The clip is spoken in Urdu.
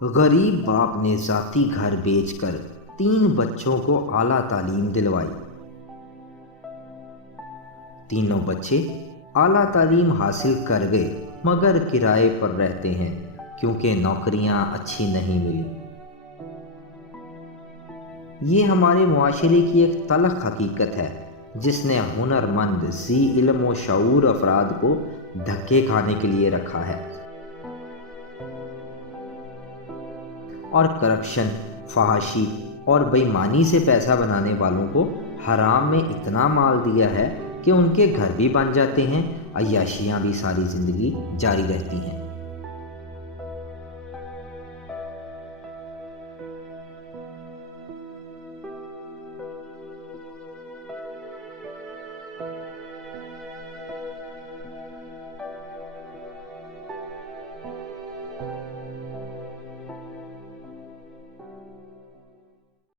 غریب باپ نے ذاتی گھر بیچ کر 3 بچوں کو اعلیٰ تعلیم دلوائی۔ تینوں بچے اعلیٰ تعلیم حاصل کر گئے مگر کرائے پر رہتے ہیں کیونکہ نوکریاں اچھی نہیں ملی۔ یہ ہمارے معاشرے کی ایک تلخ حقیقت ہے جس نے ہنرمند، ذی علم و شعور افراد کو دھکے کھانے کے لیے رکھا ہے، اور کرپشن، فحاشی اور بے ایمانی سے پیسہ بنانے والوں کو حرام میں اتنا مال دیا ہے کہ ان کے گھر بھی بن جاتے ہیں، عیاشیاں بھی ساری زندگی جاری رہتی ہیں۔